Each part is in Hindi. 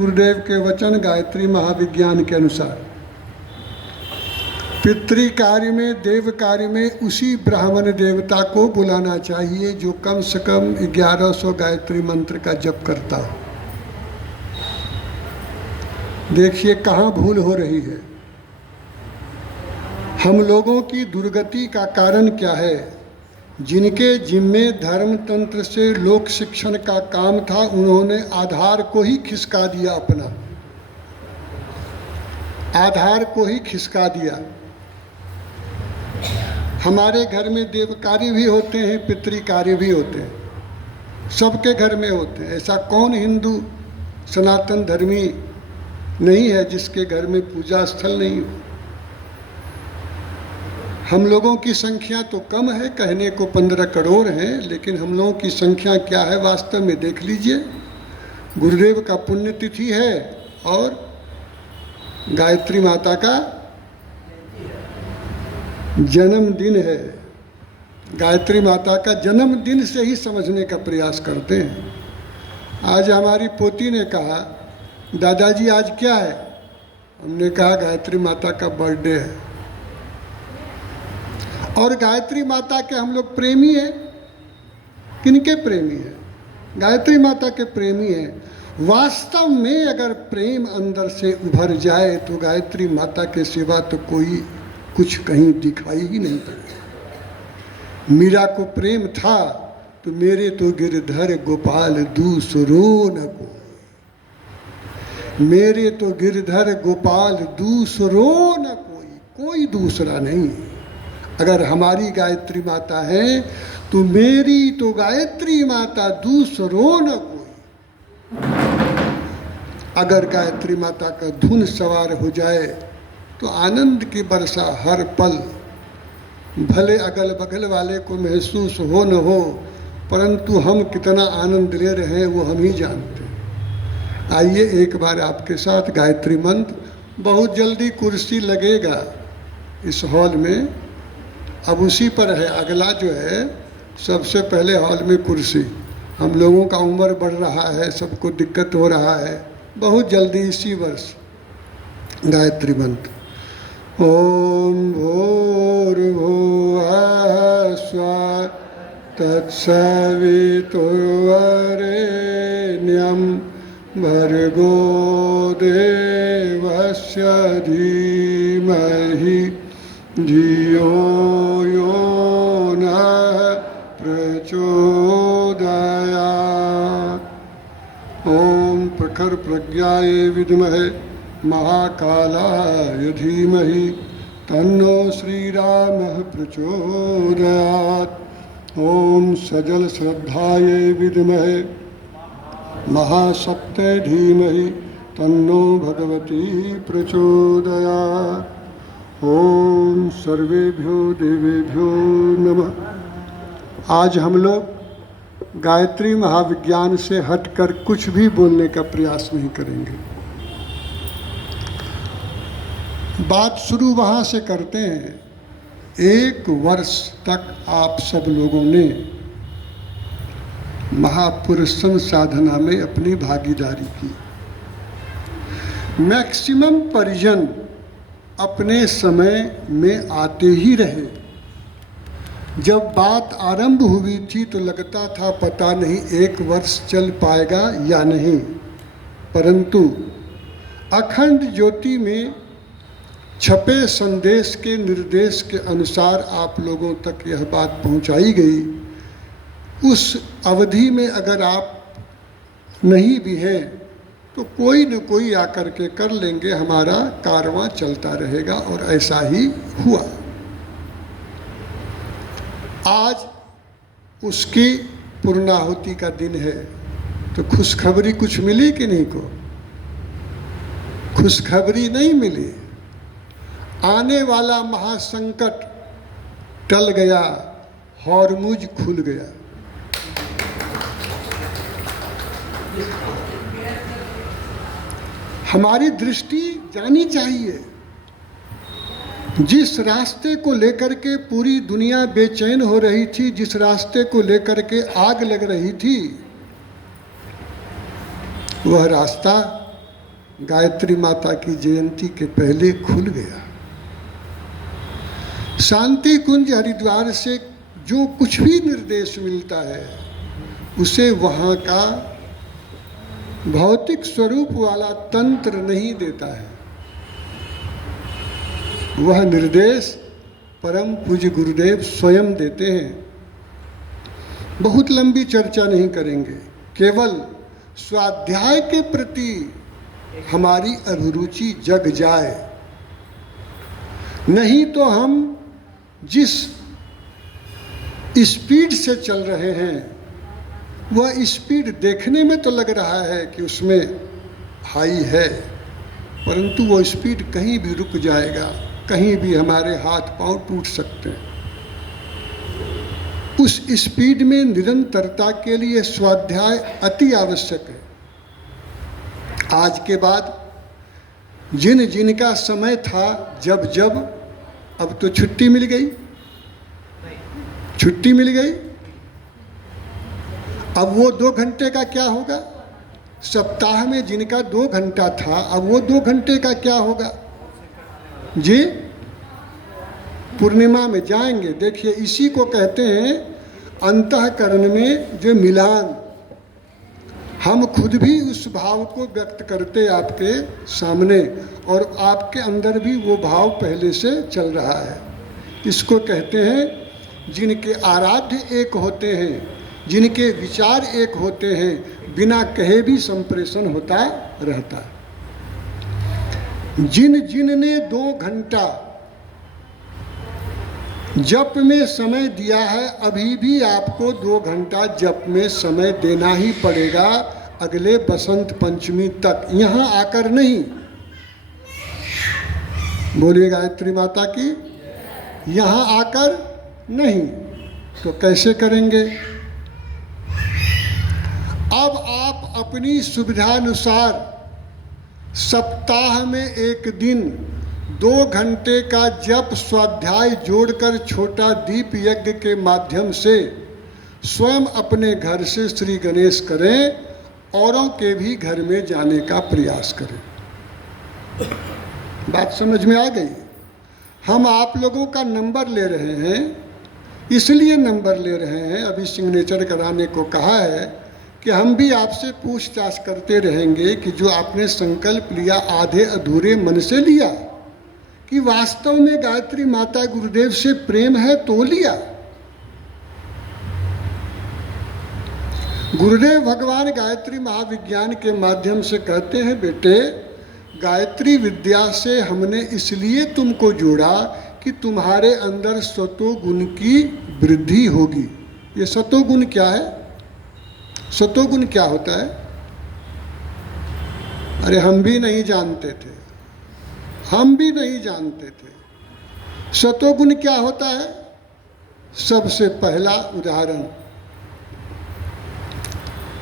गुरुदेव के वचन गायत्री महाविज्ञान के अनुसार पितृ कार्य में, देव कार्य में उसी ब्राह्मण देवता को बुलाना चाहिए जो कम से कम 1100 गायत्री मंत्र का जप करता हो। देखिए कहाँ भूल हो रही है। हम लोगों की दुर्गति का कारण क्या है? जिनके जिम्मे धर्म तंत्र से लोक शिक्षण का काम था, उन्होंने आधार को ही खिसका दिया, अपना आधार को ही खिसका दिया। हमारे घर में देव कार्य भी होते हैं, पितृ कार्य भी होते हैं, सबके घर में होते हैं। ऐसा कौन हिंदू सनातन धर्मी नहीं है जिसके घर में पूजा स्थल नहीं हो। हम लोगों की संख्या तो कम है, कहने को 15 करोड़ हैं, लेकिन हम लोगों की संख्या क्या है वास्तव में देख लीजिए। गुरुदेव का पुण्यतिथि है और गायत्री माता का जन्मदिन है। गायत्री माता का जन्मदिन से ही समझने का प्रयास करते हैं। आज हमारी पोती ने कहा, दादाजी आज क्या है? हमने कहा गायत्री माता का बर्थडे है। और गायत्री माता के हम लोग प्रेमी हैं। किनके प्रेमी हैं? गायत्री माता के प्रेमी हैं। वास्तव में अगर प्रेम अंदर से उभर जाए तो गायत्री माता के सिवा तो कोई कुछ कहीं दिखाई ही नहीं पड़ेगा। मीरा को प्रेम था तो मेरे तो गिरधर गोपाल दूसरो न कोई, मेरे तो गिरधर गोपाल दूसरो न कोई दूसरा नहीं। अगर हमारी गायत्री माता है तो मेरी तो गायत्री माता दूसरो न कोई। अगर गायत्री माता का धुन सवार हो जाए तो आनंद की वर्षा हर पल, भले अगल बगल वाले को महसूस हो न हो, परंतु हम कितना आनंद ले रहे हैं वो हम ही जानते हैं। आइए एक बार आपके साथ गायत्री मंत्र। बहुत जल्दी कुर्सी लगेगा इस हॉल में, अब उसी पर है। अगला जो है सबसे पहले हॉल में कुर्सी। हम लोगों का उम्र बढ़ रहा है, सबको दिक्कत हो रहा है। बहुत जल्दी इसी वर्ष गायत्री मंत्र। ओम भूर्भुवः स्वः तत्सवितुर्वरेण्यं भर्गो देवस्य धीमहि धियो यो नः प्रचोदयात्। ओम प्रखर प्रज्ञाय विद्महे महाकालाय धीमहि तन्नो श्रीरामः प्रचोदयात्। ओम सजल श्रद्धाय विद्महे महाशक्तये धीमहि तन्नो भगवती प्रचोदयात्। ओम सर्वेभ्यो देवेभ्यो नमः। आज हम लोग गायत्री महाविज्ञान से हटकर कुछ भी बोलने का प्रयास नहीं करेंगे। बात शुरू वहाँ से करते हैं। 1 वर्ष तक आप सब लोगों ने महापुरुषम साधना में अपनी भागीदारी की। मैक्सिमम परिजन अपने समय में आते ही रहे। जब बात आरंभ हुई थी तो लगता था पता नहीं 1 वर्ष चल पाएगा या नहीं, परंतु अखंड ज्योति में छपे संदेश के निर्देश के अनुसार आप लोगों तक यह बात पहुंचाई गई। उस अवधि में अगर आप नहीं भी हैं तो कोई न कोई आकर के कर लेंगे, हमारा कारवां चलता रहेगा। और ऐसा ही हुआ। आज उसकी पूर्णाहुति का दिन है तो खुशखबरी कुछ मिली कि नहीं को? खुशखबरी नहीं मिली। आने वाला महासंकट टल गया, हॉर्मुज खुल गया। हमारी दृष्टि जानी चाहिए। जिस रास्ते को लेकर के पूरी दुनिया बेचैन हो रही थी, जिस रास्ते को लेकर के आग लग रही थी, वह रास्ता गायत्री माता की जयंती के पहले खुल गया। शांति कुंज हरिद्वार से जो कुछ भी निर्देश मिलता है उसे वहाँ का भौतिक स्वरूप वाला तंत्र नहीं देता है। वह निर्देश परम पूज्य गुरुदेव स्वयं देते हैं। बहुत लंबी चर्चा नहीं करेंगे, केवल स्वाध्याय के प्रति हमारी अभिरुचि जग जाए, नहीं तो हम जिस स्पीड से चल रहे हैं वह स्पीड देखने में तो लग रहा है कि उसमें हाई है, परंतु वो स्पीड कहीं भी रुक जाएगा, कहीं भी हमारे हाथ पांव टूट सकते हैं। उस स्पीड में निरंतरता के लिए स्वाध्याय अति आवश्यक है। आज के बाद जिन जिनका समय था जब जब, अब तो छुट्टी मिल गई, छुट्टी मिल गई। अब वो 2 घंटे का क्या होगा? सप्ताह में जिनका 2 घंटा था, अब वो 2 घंटे का क्या होगा जी? पूर्णिमा में जाएंगे। देखिए, इसी को कहते हैं अंतःकरण में जो मिलान। हम खुद भी उस भाव को व्यक्त करते आपके सामने, और आपके अंदर भी वो भाव पहले से चल रहा है। इसको कहते हैं जिनके आराध्य एक होते हैं, जिनके विचार एक होते हैं, बिना कहे भी संप्रेषण होता रहता है। जिन जिन ने 2 घंटा जप में समय दिया है, अभी भी आपको 2 घंटा जप में समय देना ही पड़ेगा अगले बसंत पंचमी तक। यहाँ आकर नहीं। बोलिए गायत्री माता की। यहाँ आकर नहीं तो कैसे करेंगे? अब आप अपनी सुविधानुसार सप्ताह में 1 दिन 2 घंटे का जप स्वाध्याय जोड़कर छोटा दीप यज्ञ के माध्यम से स्वयं अपने घर से श्री गणेश करें, औरों के भी घर में जाने का प्रयास करें। बात समझ में आ गई? हम आप लोगों का नंबर ले रहे हैं, इसलिए नंबर ले रहे हैं, अभी सिग्नेचर कराने को कहा है कि हम भी आपसे पूछताछ करते रहेंगे कि जो आपने संकल्प लिया आधे अधूरे मन से लिया कि वास्तव में गायत्री माता गुरुदेव से प्रेम है तो लिया। गुरुदेव भगवान गायत्री महाविज्ञान के माध्यम से कहते हैं, बेटे गायत्री विद्या से हमने इसलिए तुमको जोड़ा कि तुम्हारे अंदर सतोगुण की वृद्धि होगी। ये सतोगुण क्या है? सतोगुण क्या होता है? अरे हम भी नहीं जानते थे, हम भी नहीं जानते थे। सतोगुण क्या होता है? सबसे पहला उदाहरण,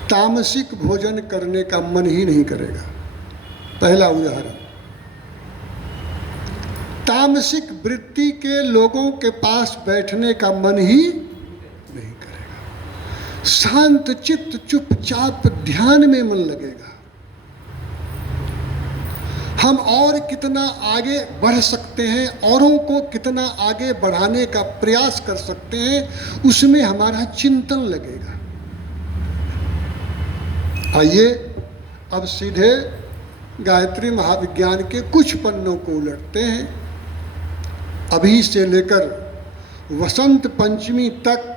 तामसिक भोजन करने का मन ही नहीं करेगा। पहला उदाहरण, तामसिक वृत्ति के लोगों के पास बैठने का मन ही नहीं करेगा। शांत चित्त चुपचाप ध्यान में मन लगेगा। हम और कितना आगे बढ़ सकते हैं, औरों को कितना आगे बढ़ाने का प्रयास कर सकते हैं, उसमें हमारा चिंतन लगेगा। आइए अब सीधे गायत्री महाविज्ञान के कुछ पन्नों को उलटते हैं। अभी से लेकर वसंत पंचमी तक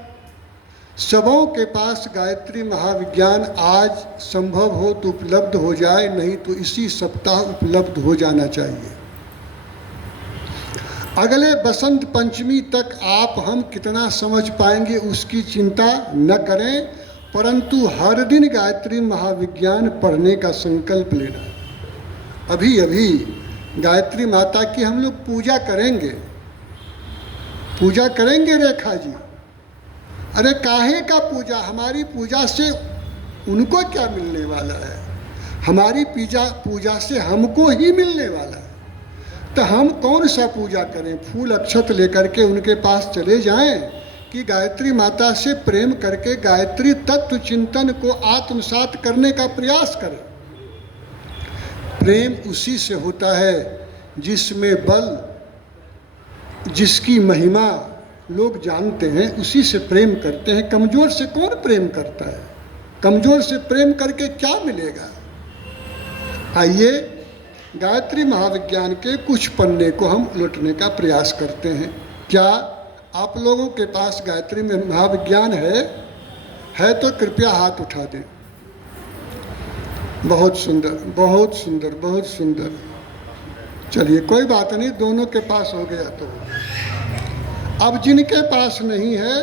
सबों के पास गायत्री महाविज्ञान आज संभव हो तो उपलब्ध हो जाए, नहीं तो इसी सप्ताह उपलब्ध हो जाना चाहिए। अगले बसंत पंचमी तक आप हम कितना समझ पाएंगे उसकी चिंता न करें, परंतु हर दिन गायत्री महाविज्ञान पढ़ने का संकल्प लेना। अभी अभी गायत्री माता की हम लोग पूजा करेंगे, पूजा करेंगे रेखा जी। अरे काहे का पूजा? हमारी पूजा से उनको क्या मिलने वाला है? हमारी पूजा से हमको ही मिलने वाला है। तो हम कौन सा पूजा करें? फूल अक्षत लेकर के उनके पास चले जाएं कि गायत्री माता से प्रेम करके गायत्री तत्व चिंतन को आत्मसात करने का प्रयास करें? प्रेम उसी से होता है जिसमें बल, जिसकी महिमा लोग जानते हैं, उसी से प्रेम करते हैं। कमज़ोर से कौन प्रेम करता है? कमज़ोर से प्रेम करके क्या मिलेगा? आइए गायत्री महाविज्ञान के कुछ पन्ने को हम उलटने का प्रयास करते हैं। क्या आप लोगों के पास गायत्री में महाविज्ञान है तो कृपया हाथ उठा दें। बहुत सुंदर, बहुत सुंदर, बहुत सुंदर। चलिए कोई बात नहीं, दोनों के पास हो गया तो। अब जिनके पास नहीं है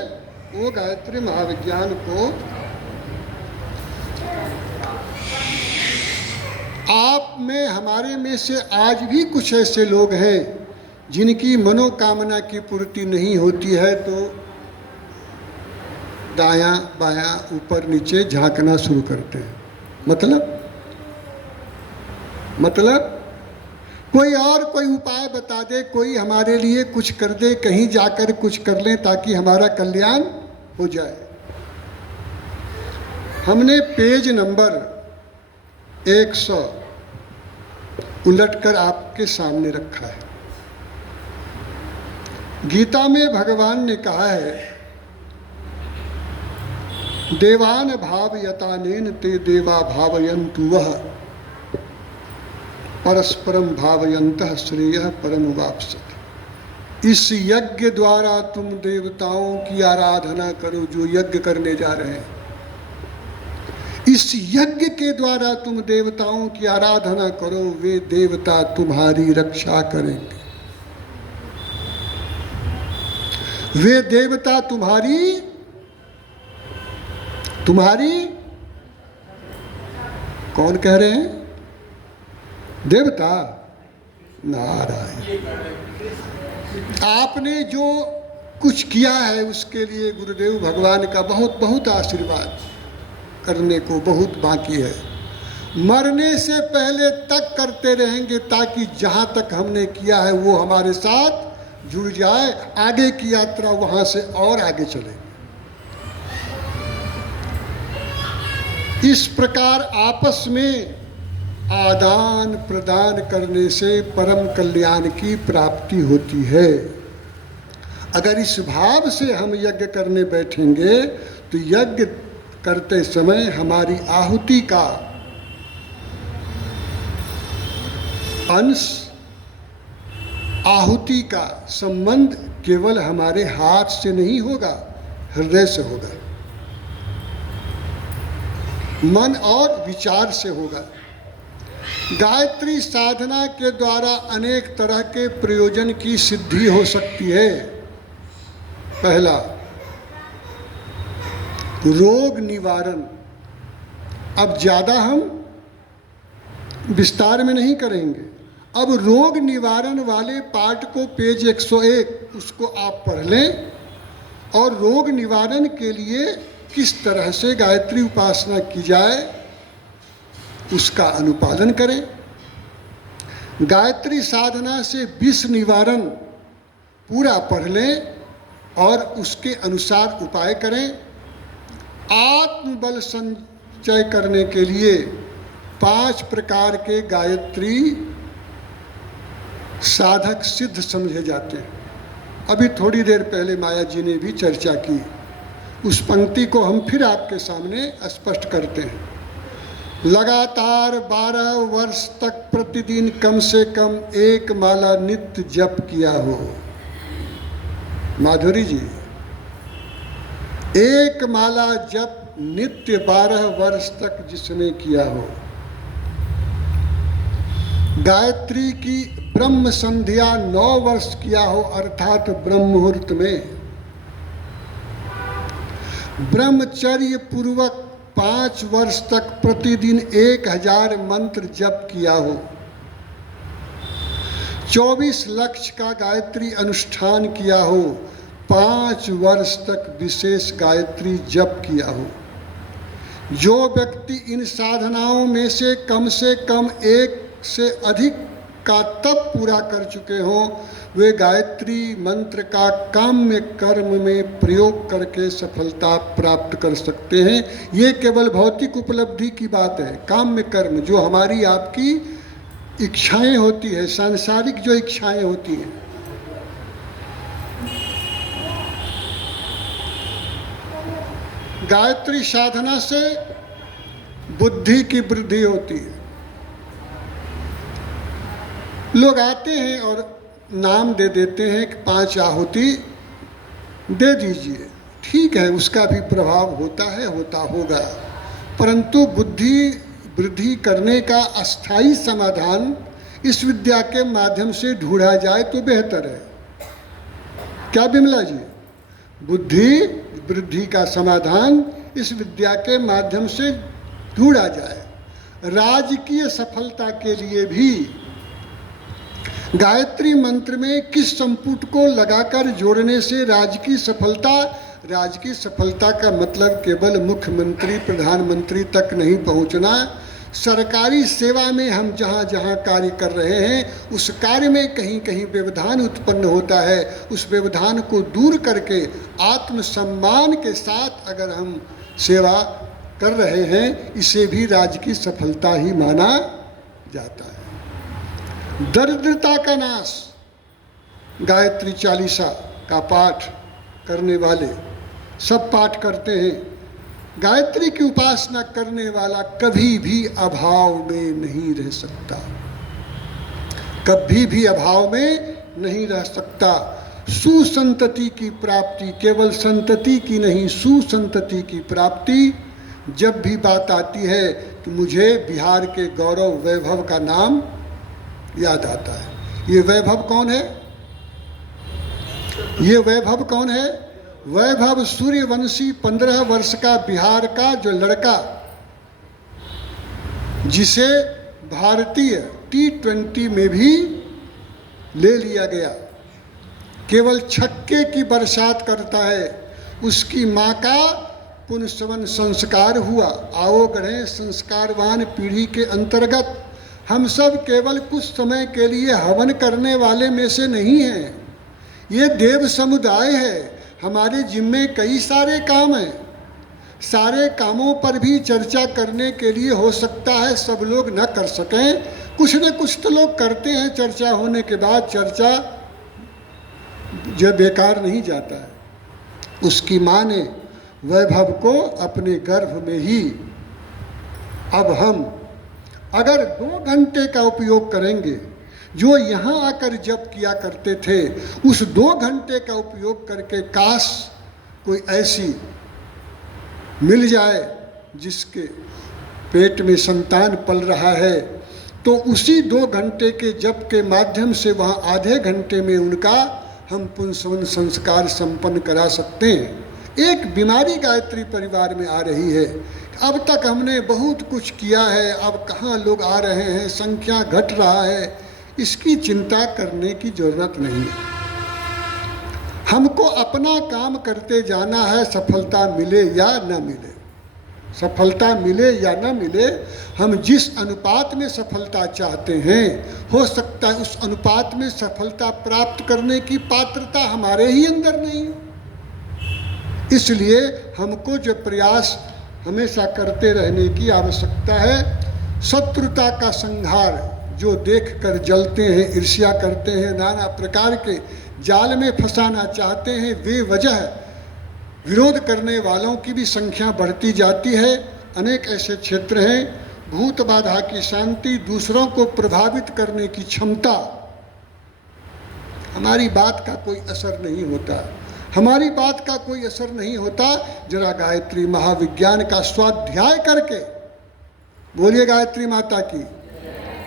वो गायत्री महाविज्ञान को आप में, हमारे में से आज भी कुछ ऐसे लोग हैं जिनकी मनोकामना की पूर्ति नहीं होती है तो दायां बायां ऊपर नीचे झांकना शुरू करते हैं। मतलब कोई और कोई उपाय बता दे, कोई हमारे लिए कुछ कर दे, कहीं जाकर कुछ कर लें ताकि हमारा कल्याण हो जाए। हमने पेज नंबर 100 उलटकर आपके सामने रखा है। गीता में भगवान ने कहा है, देवान भावयतानेन ते देवा भावयन्तु वह परस्परम भावयन्तः श्रेयः परमुवाप्स्यते। इस यज्ञ द्वारा तुम देवताओं की आराधना करो जो यज्ञ करने जा रहे हैं। इस यज्ञ के द्वारा तुम देवताओं की आराधना करो, वे देवता तुम्हारी रक्षा करेंगे। वे देवता तुम्हारी कौन कह रहे हैं? देवता नारायण। आपने जो कुछ किया है उसके लिए गुरुदेव भगवान का बहुत बहुत आशीर्वाद। करने को बहुत बाकी है, मरने से पहले तक करते रहेंगे ताकि जहाँ तक हमने किया है वो हमारे साथ जुड़ जाए, आगे की यात्रा वहाँ से और आगे चले। इस प्रकार आपस में आदान प्रदान करने से परम कल्याण की प्राप्ति होती है। अगर इस भाव से हम यज्ञ करने बैठेंगे तो यज्ञ करते समय हमारी आहुति का अंश, आहुति का संबंध केवल हमारे हाथ से नहीं होगा, हृदय से होगा, मन और विचार से होगा। गायत्री साधना के द्वारा अनेक तरह के प्रयोजन की सिद्धि हो सकती है। पहला, रोग निवारण। अब ज़्यादा हम विस्तार में नहीं करेंगे। अब रोग निवारण वाले पाठ को पेज 101 उसको आप पढ़ लें और रोग निवारण के लिए किस तरह से गायत्री उपासना की जाए उसका अनुपालन करें। गायत्री साधना से विष निवारण पूरा पढ़ लें और उसके अनुसार उपाय करें। आत्मबल संचय करने के लिए 5 प्रकार के गायत्री साधक सिद्ध समझे जाते हैं। अभी थोड़ी देर पहले माया जी ने भी चर्चा की, उस पंक्ति को हम फिर आपके सामने स्पष्ट करते हैं। लगातार 12 वर्ष तक प्रतिदिन कम से कम 1 माला नित्य जप किया हो। माधुरी जी, 1 माला जप नित्य 12 वर्ष तक जिसने किया हो। गायत्री की ब्रह्म संध्या 9 वर्ष किया हो, अर्थात ब्रह्म मुहूर्त में। ब्रह्मचर्य पूर्वक 5 वर्ष तक प्रतिदिन 1000 मंत्र जप किया हो। 24 लक्ष्य का गायत्री अनुष्ठान किया हो। 5 वर्ष तक विशेष गायत्री जप किया हो। जो व्यक्ति इन साधनाओं में से कम 1 से अधिक का तप पूरा कर चुके हों, वे गायत्री मंत्र का काम्य कर्म में प्रयोग करके सफलता प्राप्त कर सकते हैं। ये केवल भौतिक उपलब्धि की बात है। काम्य कर्म जो हमारी आपकी इच्छाएं होती है, सांसारिक जो इच्छाएं होती हैं, गायत्री साधना से बुद्धि की वृद्धि होती है। लोग आते हैं और नाम दे देते हैं कि 5 आहुति दे दीजिए, ठीक है, उसका भी प्रभाव होता है, होता होगा, परंतु बुद्धि वृद्धि करने का अस्थाई समाधान इस विद्या के माध्यम से ढूंढा जाए तो बेहतर है। क्या बिमला जी? बुद्धि वृद्धि का समाधान इस विद्या के माध्यम से ढूंढा जाए। राजकीय सफलता के लिए भी गायत्री मंत्र में किस संपुट को लगाकर जोड़ने से राजकीय सफलता का मतलब केवल मुख्यमंत्री प्रधानमंत्री तक नहीं पहुंचना। सरकारी सेवा में हम जहाँ जहाँ कार्य कर रहे हैं उस कार्य में कहीं कहीं व्यवधान उत्पन्न होता है, उस व्यवधान को दूर करके आत्मसम्मान के साथ अगर हम सेवा कर रहे हैं, इसे भी राजकीय सफलता ही माना जाता है। दरिद्रता का नाश, गायत्री चालीसा का पाठ करने वाले सब पाठ करते हैं। गायत्री की उपासना करने वाला कभी भी अभाव में नहीं रह सकता, कभी भी अभाव में नहीं रह सकता। सुसंतति की प्राप्ति, केवल संतति की नहीं, सुसंतति की प्राप्ति जब भी बात आती है तो मुझे बिहार के गौरव वैभव का नाम याद आता है। ये वैभव कौन है? ये वैभव कौन है? वैभव सूर्यवंशी 15 वर्ष का बिहार का जो लड़का, जिसे भारतीय T20 में भी ले लिया गया, केवल छक्के की बरसात करता है, उसकी माँ का पुनस्वन संस्कार हुआ। आओ गढ़े संस्कारवान पीढ़ी के अंतर्गत हम सब केवल कुछ समय के लिए हवन करने वाले में से नहीं हैं। ये देव समुदाय है, हमारे जिम्मे कई सारे काम हैं। सारे कामों पर भी चर्चा करने के लिए हो सकता है सब लोग न कर सकें, कुछ न कुछ तो लोग करते हैं। चर्चा होने के बाद चर्चा जो बेकार नहीं जाता है। उसकी माँ ने वैभव को अपने गर्भ में ही, अब हम अगर 2 घंटे का उपयोग करेंगे, जो यहाँ आकर जप किया करते थे, उस 2 घंटे का उपयोग करके काश कोई ऐसी मिल जाए जिसके पेट में संतान पल रहा है, तो उसी 2 घंटे के जप के माध्यम से वहाँ आधे घंटे में उनका हम पुंसवन संस्कार संपन्न करा सकते हैं। एक बीमारी गायत्री परिवार में आ रही है। अब तक हमने बहुत कुछ किया है, अब कहाँ लोग आ रहे हैं, संख्या घट रहा है, इसकी चिंता करने की जरूरत नहीं है। हमको अपना काम करते जाना है, सफलता मिले या न मिले, सफलता मिले या न मिले, हम जिस अनुपात में सफलता चाहते हैं, हो सकता है उस अनुपात में सफलता प्राप्त करने की पात्रता हमारे ही अंदर नहीं है। इसलिए हमको जो प्रयास हमेशा करते रहने की आवश्यकता है। शत्रुता का संहार, जो देखकर जलते हैं, ईर्ष्या करते हैं, नाना प्रकार के जाल में फंसाना चाहते हैं, वे वजह विरोध करने वालों की भी संख्या बढ़ती जाती है। अनेक ऐसे क्षेत्र हैं, भूत बाधा की शांति, दूसरों को प्रभावित करने की क्षमता, हमारी बात का कोई असर नहीं होता, हमारी बात का कोई असर नहीं होता। जरा गायत्री महाविज्ञान का स्वाध्याय करके बोलिए गायत्री माता की।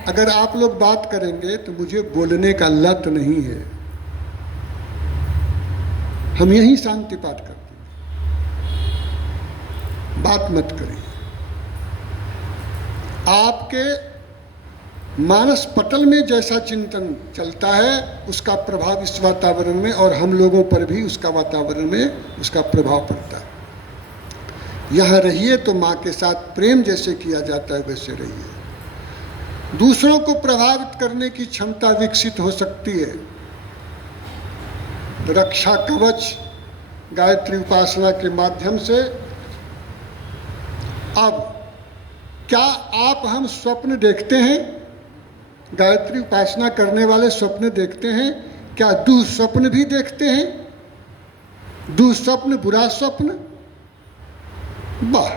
अगर आप लोग बात करेंगे तो मुझे बोलने का लत नहीं है, हम यही शांति पाठ करते हैं, बात मत करिए। आपके मानस पटल में जैसा चिंतन चलता है उसका प्रभाव इस वातावरण में और हम लोगों पर भी उसका वातावरण में उसका प्रभाव पड़ता है। यहाँ रहिए तो माँ के साथ प्रेम जैसे किया जाता है वैसे रहिए। दूसरों को प्रभावित करने की क्षमता विकसित हो सकती है। रक्षा कवच गायत्री उपासना के माध्यम से। अब क्या आप हम स्वप्न देखते हैं गायत्री उपासना करने वाले स्वप्न देखते हैं? क्या दुःस्वप्न भी देखते हैं? दुःस्वप्न, बुरा स्वप्न? वाह,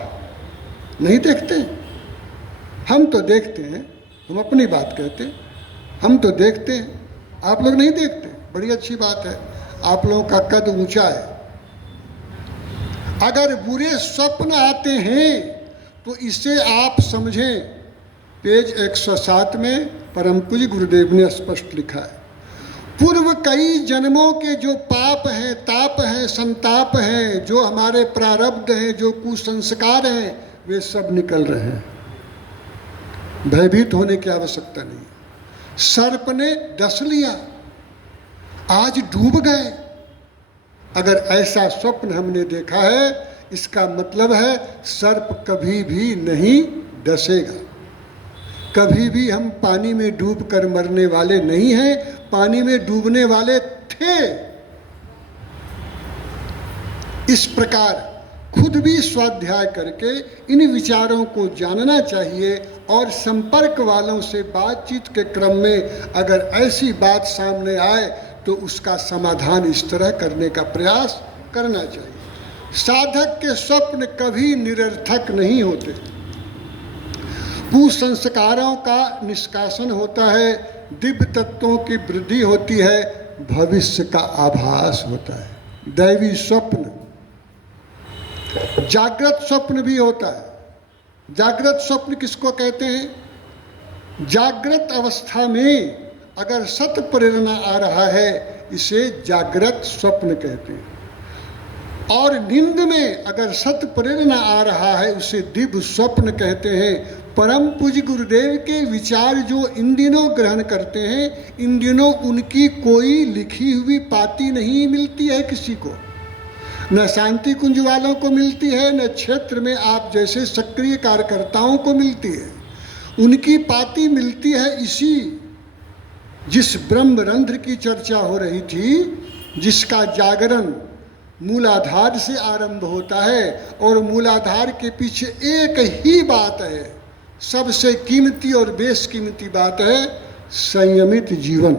नहीं देखते? हम तो देखते हैं, हम अपनी बात कहते हैं, हम तो देखते हैं, आप लोग नहीं देखते। बड़ी अच्छी बात है, आप लोगों का कद ऊंचा है। अगर बुरे स्वप्न आते हैं तो इसे आप समझें, पेज 107 में परम पूज्य गुरुदेव ने स्पष्ट लिखा है, पूर्व कई जन्मों के जो पाप हैं, ताप हैं, संताप हैं, जो हमारे प्रारब्ध हैं, जो कुसंस्कार हैं, वे सब निकल रहे हैं। भयभीत होने की आवश्यकता नहीं। सर्प ने डस लिया, आज डूब गए। अगर ऐसा स्वप्न हमने देखा है, इसका मतलब है सर्प कभी भी नहीं डसेगा। कभी भी हम पानी में डूब कर मरने वाले नहीं हैं, पानी में डूबने वाले थे। इस प्रकार खुद भी स्वाध्याय करके इन विचारों को जानना चाहिए और संपर्क वालों से बातचीत के क्रम में अगर ऐसी बात सामने आए तो उसका समाधान इस तरह करने का प्रयास करना चाहिए। साधक के स्वप्न कभी निरर्थक नहीं होते। कुसंस्कारों का निष्कासन होता है, दिव्य तत्वों की वृद्धि होती है, भविष्य का आभास होता है। दैवी स्वप्न, जागृत स्वप्न भी होता है। जागृत स्वप्न किसको कहते हैं? जागृत अवस्था में अगर सत प्रेरणा आ रहा है, इसे जागृत स्वप्न कहते हैं। और नींद में अगर सत प्रेरणा आ रहा है, उसे दिव्य स्वप्न कहते हैं। परम पूज्य गुरुदेव के विचार जो इन दिनों ग्रहण करते हैं, इन दिनों उनकी कोई लिखी हुई पाती नहीं मिलती है किसी को, न शांति कुंज वालों को मिलती है, न क्षेत्र में आप जैसे सक्रिय कार्यकर्ताओं को मिलती है। उनकी पाती मिलती है इसी जिस ब्रह्मरंध्र की चर्चा हो रही थी, जिसका जागरण मूलाधार से आरंभ होता है और मूलाधार के पीछे एक ही बात है, सबसे कीमती और बेशकीमती बात है संयमित जीवन।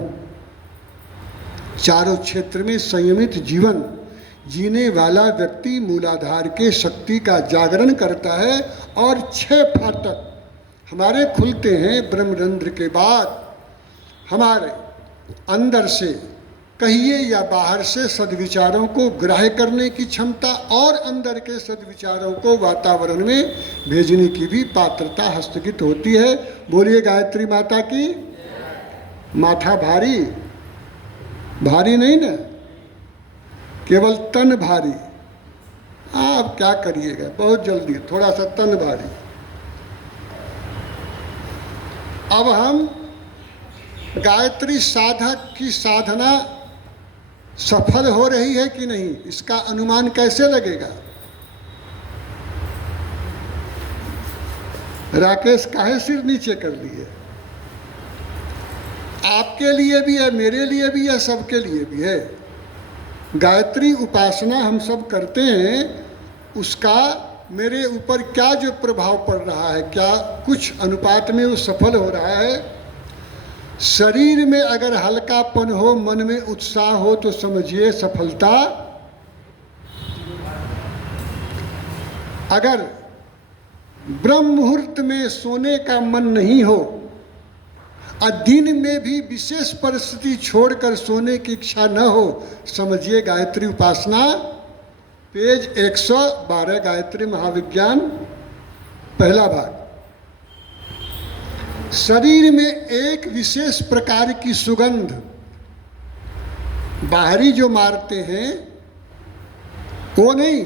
चारों क्षेत्र में संयमित जीवन जीने वाला व्यक्ति मूलाधार के शक्ति का जागरण करता है और 6 फाटक हमारे खुलते हैं ब्रह्मरंध्र के बाद। हमारे अंदर से कहिए या बाहर से सद्विचारों को ग्राह्य करने की क्षमता और अंदर के सद्विचारों को वातावरण में भेजने की भी पात्रता हस्तगत होती है। बोलिए गायत्री माता की। माथा भारी भारी नहीं ना, केवल तन भारी। आप क्या करिएगा, बहुत जल्दी थोड़ा सा तन भारी। अब हम गायत्री साधक की साधना सफल हो रही है कि नहीं, इसका अनुमान कैसे लगेगा? राकेश काहे सिर नीचे कर लिए? आपके लिए भी है, मेरे लिए भी है, सबके लिए भी है। गायत्री उपासना हम सब करते हैं, उसका मेरे ऊपर क्या जो प्रभाव पड़ रहा है, क्या कुछ अनुपात में वो सफल हो रहा है? शरीर में अगर हल्कापन हो, मन में उत्साह हो, तो समझिए सफलता। अगर ब्रह्म मुहूर्त में सोने का मन नहीं हो और दिन में भी विशेष परिस्थिति छोड़कर सोने की इच्छा न हो, समझिए गायत्री उपासना। पेज 112 गायत्री महाविज्ञान पहला भाग। शरीर में एक विशेष प्रकार की सुगंध बाहरी जो मारते हैं वो नहीं,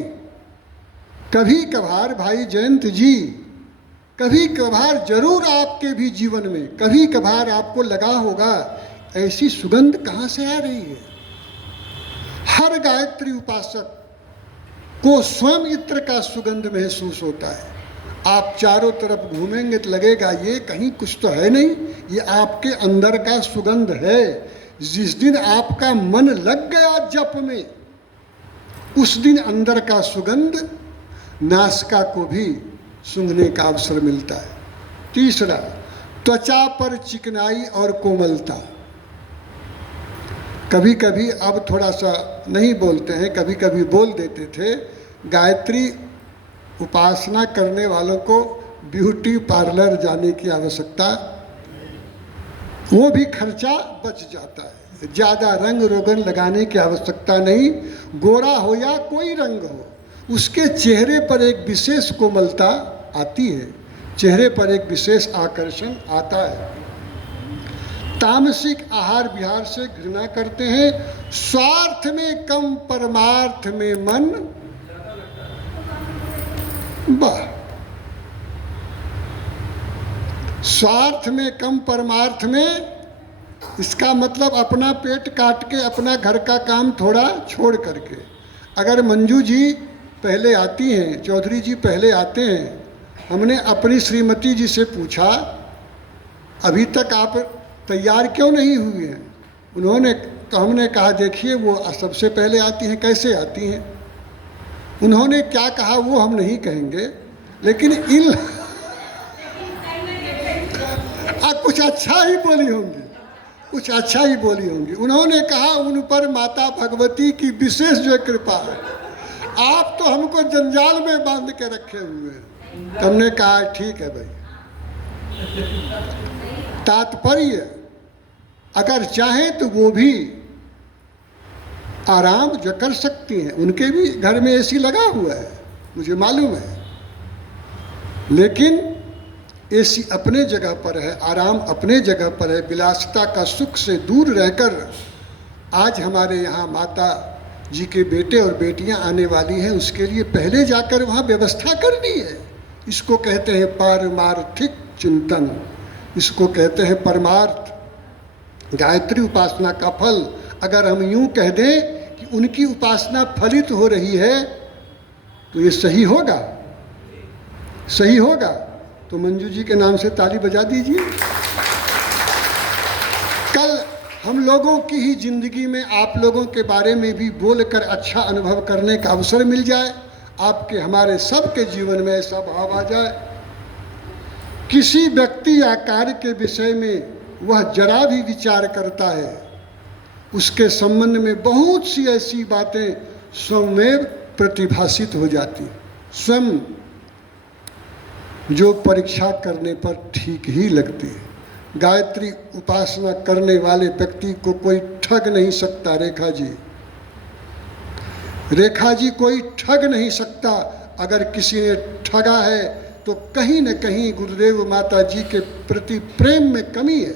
कभी कभार भाई जयंत जी, कभी कभार जरूर आपके भी जीवन में कभी कभार आपको लगा होगा ऐसी सुगंध कहाँ से आ रही है। हर गायत्री उपासक को स्वयं इत्र का सुगंध महसूस होता है। आप चारों तरफ घूमेंगे तो लगेगा ये कहीं कुछ तो है नहीं, ये आपके अंदर का सुगंध है। जिस दिन आपका मन लग गया जप में, उस दिन अंदर का सुगंध नासिका को भी सूंघने का अवसर मिलता है। तीसरा, त्वचा पर चिकनाई और कोमलता। कभी कभी अब थोड़ा सा नहीं बोलते हैं, कभी कभी बोल देते थे। गायत्री उपासना करने वालों को ब्यूटी पार्लर जाने की आवश्यकता, वो भी खर्चा बच जाता है। ज़्यादा रंग रोगन लगाने की आवश्यकता नहीं। गोरा हो या कोई रंग हो, उसके चेहरे पर एक विशेष कोमलता आती है, चेहरे पर एक विशेष आकर्षण आता है। तामसिक आहार विहार से घृणा करते हैं। स्वार्थ में कम परमार्थ में मन, वाह, स्वार्थ में कम परमार्थ में, इसका मतलब अपना पेट काट के अपना घर का काम थोड़ा छोड़ करके। अगर मंजू जी पहले आती हैं, चौधरी जी पहले आते हैं, हमने अपनी श्रीमती जी से पूछा अभी तक आप तैयार क्यों नहीं हुए हैं? उन्होंने तो हमने कहा देखिए वो सबसे पहले आती हैं, कैसे आती हैं? उन्होंने क्या कहा वो हम नहीं कहेंगे, लेकिन इन कुछ अच्छा ही बोली होंगी, कुछ अच्छा ही बोली होंगी। उन्होंने कहा उन पर माता भगवती की विशेष जो कृपा है, आप तो हमको जंजाल में बांध के रखे हुए हैं। तो हमने कहा ठीक है भाई। तात्पर्य अगर चाहें तो वो भी आराम जो कर सकती हैं, उनके भी घर में एसी लगा हुआ है, मुझे मालूम है, लेकिन एसी अपने जगह पर है, आराम अपने जगह पर है। विलासिता का सुख से दूर रहकर आज हमारे यहाँ माता जी के बेटे और बेटियाँ आने वाली हैं, उसके लिए पहले जाकर वहाँ व्यवस्था करनी है। इसको कहते हैं पारमार्थिक चिंतन, इसको कहते हैं परमार्थ। गायत्री उपासना का फल अगर हम यूँ कह दें कि उनकी उपासना फलित हो रही है तो ये सही होगा, सही होगा। तो मंजू जी के नाम से ताली बजा दीजिए। कल हम लोगों की ही जिंदगी में आप लोगों के बारे में भी बोलकर अच्छा अनुभव करने का अवसर मिल जाए, आपके हमारे सबके जीवन में ऐसा भाव आ जाए। किसी व्यक्ति या कार्य के विषय में वह जरा भी विचार करता है, उसके संबंध में बहुत सी ऐसी बातें स्वयं प्रतिभासित हो जाती, स्वयं जो परीक्षा करने पर ठीक ही लगती है। गायत्री उपासना करने वाले व्यक्ति को कोई ठग नहीं सकता। रेखा जी कोई ठग नहीं सकता। अगर किसी ने ठगा है तो कहीं न कहीं गुरुदेव माता जी के प्रति प्रेम में कमी है,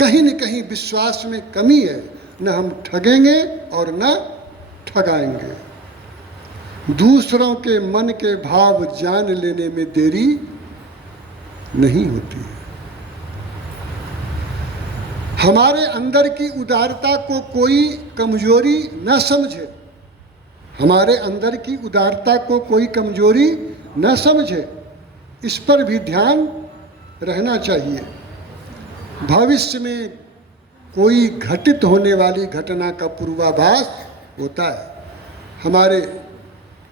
कहीं न कहीं विश्वास में कमी है। न हम ठगेंगे और न ठगाएंगे। दूसरों के मन के भाव जान लेने में देरी नहीं होती है। हमारे अंदर की उदारता को कोई कमजोरी न समझे, हमारे अंदर की उदारता को कोई कमजोरी न समझे, इस पर भी ध्यान रहना चाहिए। भविष्य में कोई घटित होने वाली घटना का पूर्वाभास होता है। हमारे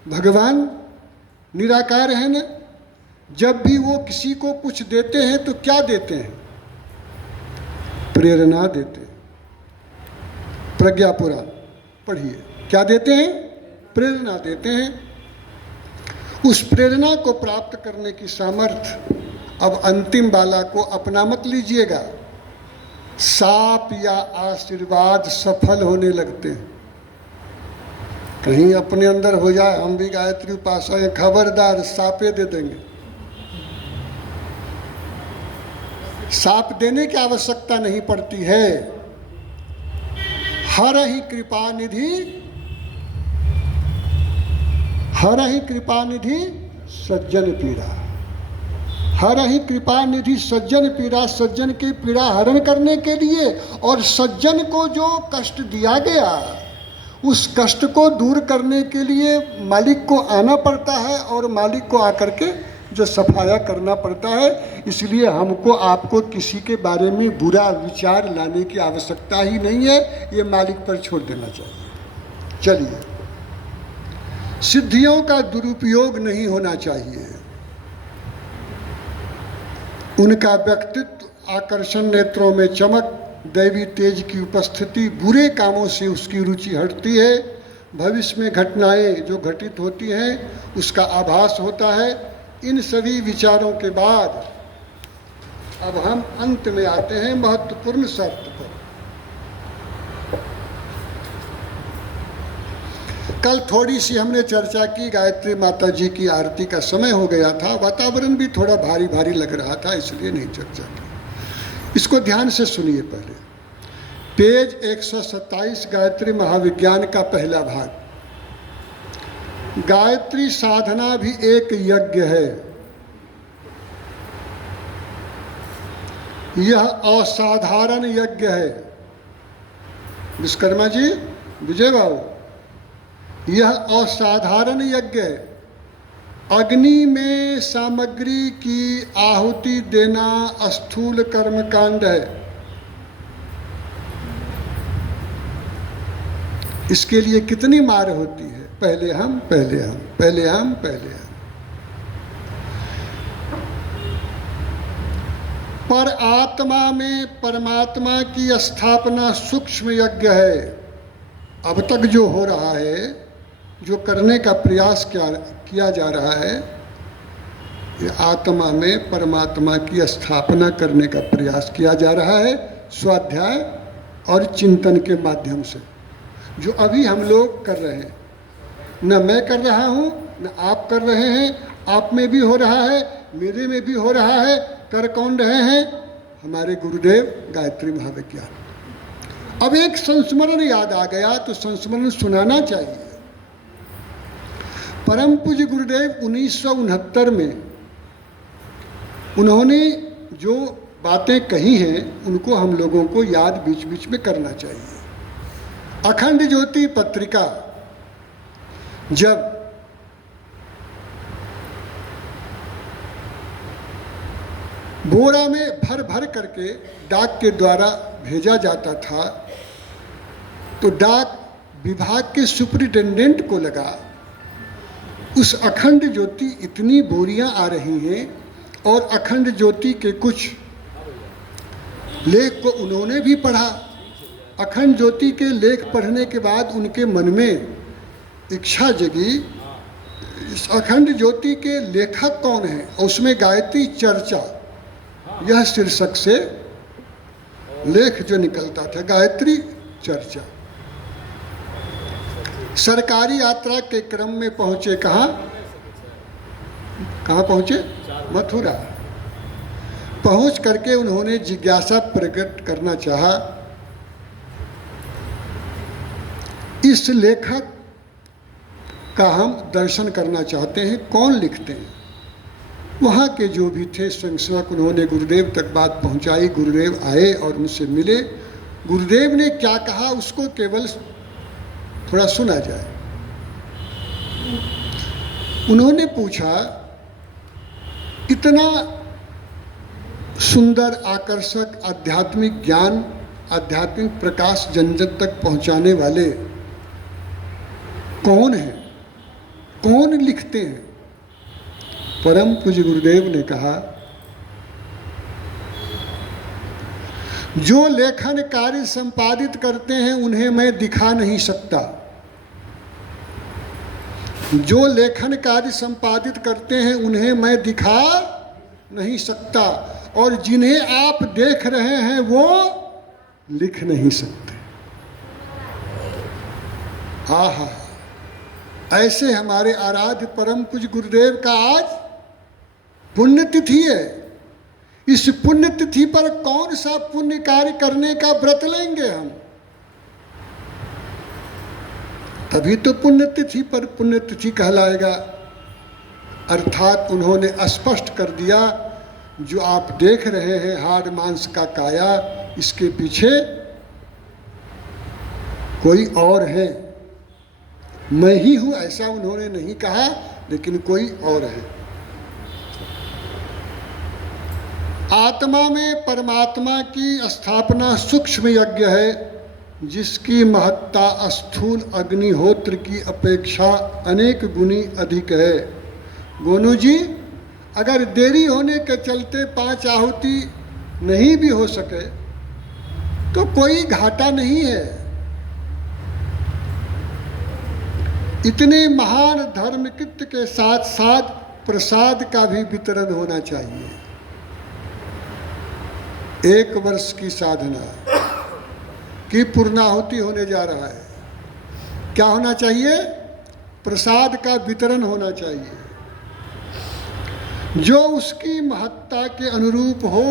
भगवान निराकार है ना, जब भी वो किसी को कुछ देते हैं तो क्या देते हैं? प्रेरणा देते हैं। प्रज्ञा पुराण पढ़िए, क्या देते हैं? प्रेरणा देते हैं। उस प्रेरणा को प्राप्त करने की सामर्थ्य अब अंतिम वाला को अपना मत लीजिएगा। साप या आशीर्वाद सफल होने लगते हैं। कहीं अपने अंदर हो जाए हम भी गायत्री उपासक हैं, खबरदार सापे दे देंगे। साप देने की आवश्यकता नहीं पड़ती है। हर ही कृपा निधि, हर ही कृपा निधि सज्जन पीड़ा, हर ही कृपा निधि सज्जन पीड़ा। सज्जन की पीड़ा हरण करने के लिए और सज्जन को जो कष्ट दिया गया उस कष्ट को दूर करने के लिए मालिक को आना पड़ता है और मालिक को आकर के जो सफाया करना पड़ता है। इसलिए हमको आपको किसी के बारे में बुरा विचार लाने की आवश्यकता ही नहीं है, ये मालिक पर छोड़ देना चाहिए। चलिए, सिद्धियों का दुरुपयोग नहीं होना चाहिए। उनका व्यक्तित्व, आकर्षण, नेत्रों में चमक, दैवी तेज की उपस्थिति, बुरे कामों से उसकी रुचि हटती है, भविष्य में घटनाएं जो घटित होती हैं उसका आभास होता है। इन सभी विचारों के बाद अब हम अंत में आते हैं महत्वपूर्ण शर्त पर। कल थोड़ी सी हमने चर्चा की, गायत्री माता जी की आरती का समय हो गया था, वातावरण भी थोड़ा भारी भारी लग रहा था, इसलिए नहीं चर्चा की। इसको ध्यान से सुनिए। पहले पेज 127 गायत्री महाविज्ञान का पहला भाग। गायत्री साधना भी एक यज्ञ है। यह असाधारण यज्ञ है। विश्वकर्मा जी, विजय बाबू, यह असाधारण यज्ञ है। अग्नि में सामग्री की आहुति देना स्थूल कर्मकांड है। इसके लिए कितनी मार होती है, पहले हम, पहले हम, पहले हम, पहले हम। पर आत्मा में परमात्मा की स्थापना सूक्ष्म यज्ञ है। अब तक जो हो रहा है, जो करने का प्रयास किया जा रहा है, ये आत्मा में परमात्मा की स्थापना करने का प्रयास किया जा रहा है स्वाध्याय और चिंतन के माध्यम से, जो अभी हम लोग कर रहे हैं। न मैं कर रहा हूँ, न आप कर रहे हैं, आप में भी हो रहा है, मेरे में भी हो रहा है। कर कौन रहे हैं? हमारे गुरुदेव गायत्री महाविज्ञान। अब एक संस्मरण याद आ गया तो संस्मरण सुनाना चाहिए। परम पूज्य गुरुदेव 1969 में उन्होंने जो बातें कही हैं उनको हम लोगों को याद बीच बीच में करना चाहिए। अखंड ज्योति पत्रिका जब बोरा में भर भर करके डाक के द्वारा भेजा जाता था, तो डाक विभाग के सुपरिटेंडेंट को लगा उस अखंड ज्योति इतनी बोरियां आ रही हैं, और अखंड ज्योति के कुछ लेख को उन्होंने भी पढ़ा। अखंड ज्योति के लेख पढ़ने के बाद उनके मन में इच्छा जगी, इस अखंड ज्योति के लेखक कौन है, और उसमें गायत्री चर्चा यह शीर्षक से लेख जो निकलता था, गायत्री चर्चा। सरकारी यात्रा के क्रम में पहुंचे, कहाँ पहुंचे? मथुरा। पहुंच करके उन्होंने जिज्ञासा प्रकट करना चाहा, इस लेखक का हम दर्शन करना चाहते हैं, कौन लिखते हैं। वहाँ के जो भी थे स्वयंसेवक, उन्होंने गुरुदेव तक बात पहुँचाई। गुरुदेव आए और उनसे मिले। गुरुदेव ने क्या कहा उसको केवल थोड़ा सुना जाए। उन्होंने पूछा, इतना सुंदर, आकर्षक आध्यात्मिक ज्ञान, आध्यात्मिक प्रकाश जन जन तक पहुँचाने वाले कौन हैं, कौन लिखते हैं? परम पूज्य गुरुदेव ने कहा, जो लेखन कार्य संपादित करते हैं उन्हें मैं दिखा नहीं सकता। जो लेखन कार्य संपादित करते हैं उन्हें मैं दिखा नहीं सकता, और जिन्हें आप देख रहे हैं वो लिख नहीं सकते। आहा, ऐसे हमारे आराध्य परम पूज्य गुरुदेव का आज पुण्यतिथि है। इस पुण्यतिथि पर कौन सा पुण्य कार्य करने का व्रत लेंगे हम? तभी तो पुण्यतिथि पर पुण्यतिथि कहलाएगा। अर्थात उन्होंने स्पष्ट कर दिया, जो आप देख रहे हैं हाड़ मांस का काया, इसके पीछे कोई और है। मैं ही हूँ ऐसा उन्होंने नहीं कहा, लेकिन कोई और है। आत्मा में परमात्मा की स्थापना सूक्ष्म यज्ञ है, जिसकी महत्ता स्थूल अग्निहोत्र की अपेक्षा अनेक गुनी अधिक है। गोनू जी, अगर देरी होने के चलते 5 आहुति नहीं भी हो सके तो कोई घाटा नहीं है। इतने महान धर्म कृत्य के साथ साथ प्रसाद का भी वितरण होना चाहिए। 1 वर्ष की साधना की पूर्णाहुति होने जा रहा है, क्या होना चाहिए? प्रसाद का वितरण होना चाहिए जो उसकी महत्ता के अनुरूप हो।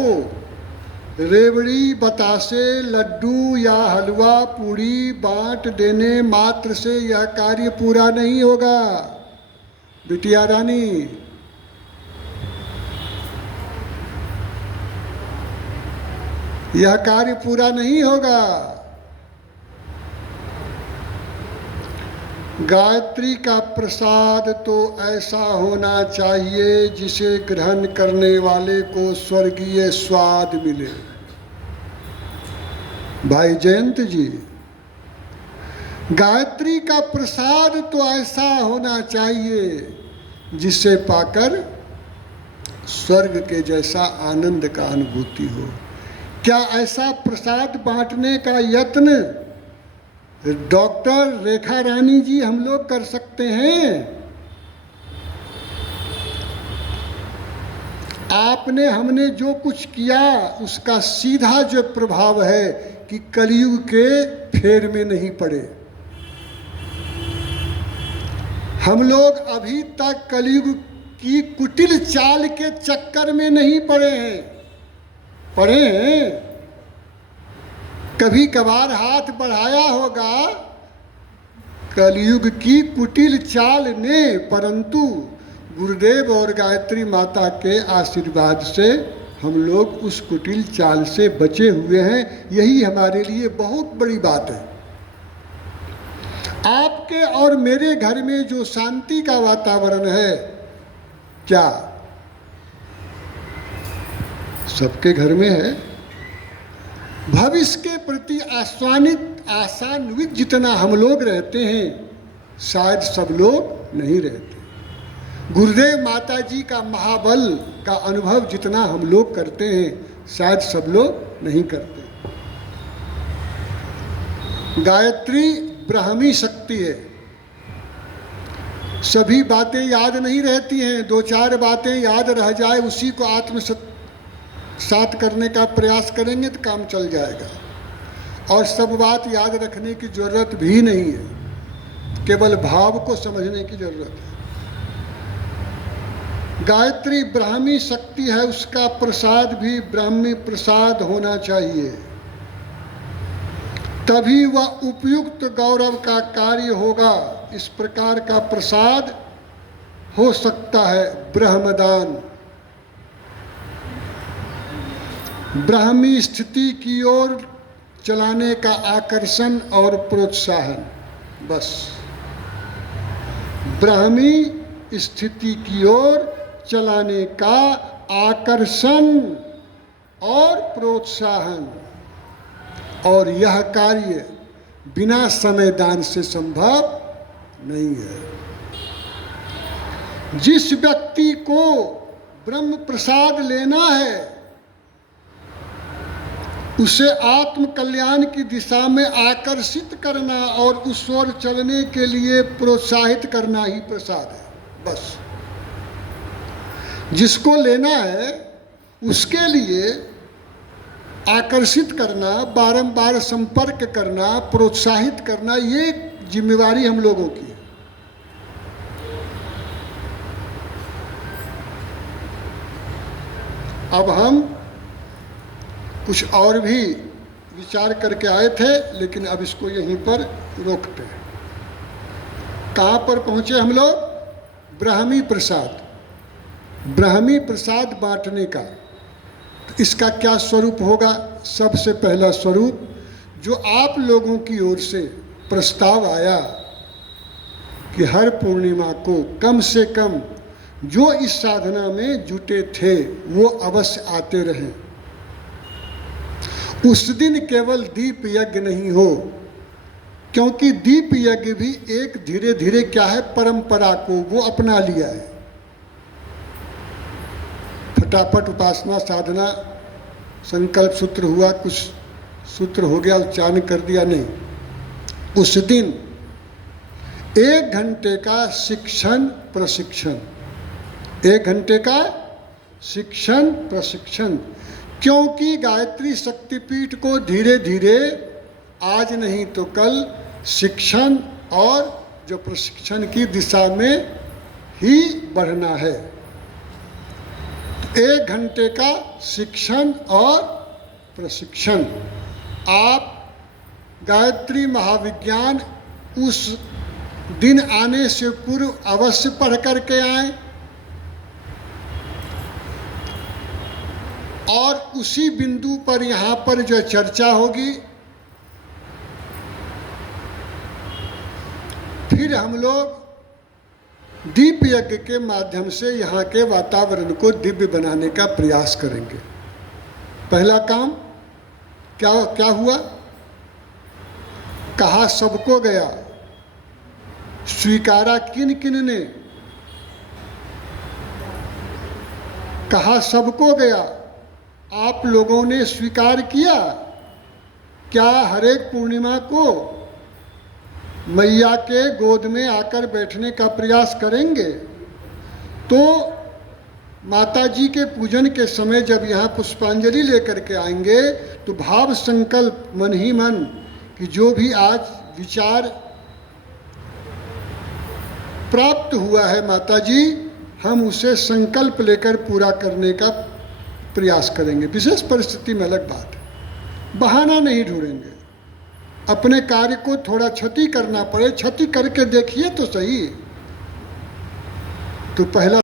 रेवड़ी, बतासे, लड्डू या हलवा पूड़ी बांट देने मात्र से यह कार्य पूरा नहीं होगा। बिटिया रानी, यह कार्य पूरा नहीं होगा। गायत्री का प्रसाद तो ऐसा होना चाहिए जिसे ग्रहण करने वाले को स्वर्गीय स्वाद मिले। भाई जयंत जी, गायत्री का प्रसाद तो ऐसा होना चाहिए जिसे पाकर स्वर्ग के जैसा आनंद का अनुभूति हो। क्या ऐसा प्रसाद बांटने का यत्न डॉक्टर रेखा रानी जी हम लोग कर सकते हैं? आपने हमने जो कुछ किया उसका सीधा जो प्रभाव है कि कलयुग के फेर में नहीं पड़े। हम लोग अभी तक कलयुग की कुटिल चाल के चक्कर में नहीं पड़े हैं। पड़े हैं, कभी कभार हाथ बढ़ाया होगा कलयुग की कुटिल चाल ने, परंतु गुरुदेव और गायत्री माता के आशीर्वाद से हम लोग उस कुटिल चाल से बचे हुए हैं। यही हमारे लिए बहुत बड़ी बात है। आपके और मेरे घर में जो शांति का वातावरण है, क्या सबके घर में है? भविष्य के प्रति आशान्वित जितना हम लोग रहते हैं, शायद सब लोग नहीं रहते। गुरुदेव माता जी का महाबल का अनुभव जितना हम लोग करते हैं, शायद सब लोग नहीं करते। गायत्री ब्राह्मी शक्ति है। सभी बातें याद नहीं रहती हैं, 2-4 बातें याद रह जाए, उसी को आत्मसात करने का प्रयास करेंगे तो काम चल जाएगा। और सब बात याद रखने की जरूरत भी नहीं है, केवल भाव को समझने की जरूरत है। गायत्री ब्राह्मी शक्ति है, उसका प्रसाद भी ब्राह्मी प्रसाद होना चाहिए, तभी वह उपयुक्त गौरव का कार्य होगा। इस प्रकार का प्रसाद हो सकता है ब्रह्मदान, ब्राह्मी स्थिति की ओर चलाने का आकर्षण और प्रोत्साहन। बस ब्राह्मी स्थिति की ओर चलाने का आकर्षण और प्रोत्साहन, और यह कार्य बिना समय दान से संभव नहीं है। जिस व्यक्ति को ब्रह्म प्रसाद लेना है, उसे आत्म कल्याण की दिशा में आकर्षित करना और उस ओर चलने के लिए प्रोत्साहित करना ही प्रसाद है। बस जिसको लेना है उसके लिए आकर्षित करना, बारंबार संपर्क करना, प्रोत्साहित करना, ये जिम्मेवारी हम लोगों की है। अब हम कुछ और भी विचार करके आए थे, लेकिन अब इसको यहीं पर रोकते हैं। कहाँ पर पहुँचे हम लोग? ब्राह्मी प्रसाद। ब्राह्मी प्रसाद बांटने का इसका क्या स्वरूप होगा? सबसे पहला स्वरूप जो आप लोगों की ओर से प्रस्ताव आया कि हर पूर्णिमा को कम से कम जो इस साधना में जुटे थे वो अवश्य आते रहें। उस दिन केवल दीप यज्ञ नहीं हो, क्योंकि दीप यज्ञ भी एक धीरे धीरे क्या है, परंपरा को वो अपना लिया है। फटाफट उपासना साधना संकल्प सूत्र हुआ, कुछ सूत्र हो गया, उच्चारण कर दिया, नहीं। उस दिन 1 घंटे का शिक्षण प्रशिक्षण, 1 घंटे का शिक्षण प्रशिक्षण, क्योंकि गायत्री शक्तिपीठ को धीरे धीरे आज नहीं तो कल शिक्षण और जो प्रशिक्षण की दिशा में ही बढ़ना है। 1 घंटे का शिक्षण और प्रशिक्षण। आप गायत्री महाविज्ञान उस दिन आने से पूर्व अवश्य पढ़ करके आएं और उसी बिंदु पर यहाँ पर जो चर्चा होगी, फिर हम लोग दीप यज्ञ के माध्यम से यहाँ के वातावरण को दिव्य बनाने का प्रयास करेंगे। पहला काम क्या हुआ? कहा सबको गया, स्वीकारा किन किन ने? कहा सबको गया, आप लोगों ने स्वीकार किया। क्या हर एक पूर्णिमा को मैया के गोद में आकर बैठने का प्रयास करेंगे? तो माता जी के पूजन के समय जब यहाँ पुष्पांजलि लेकर के आएंगे तो भाव संकल्प मन ही मन कि जो भी आज विचार प्राप्त हुआ है माता जी, हम उसे संकल्प लेकर पूरा करने का प्रयास करेंगे। विशेष परिस्थिति में अलग बात है, बहाना नहीं ढूंढेंगे। अपने कार्य को थोड़ा क्षति करना पड़े, क्षति करके देखिए तो सही। तो पहला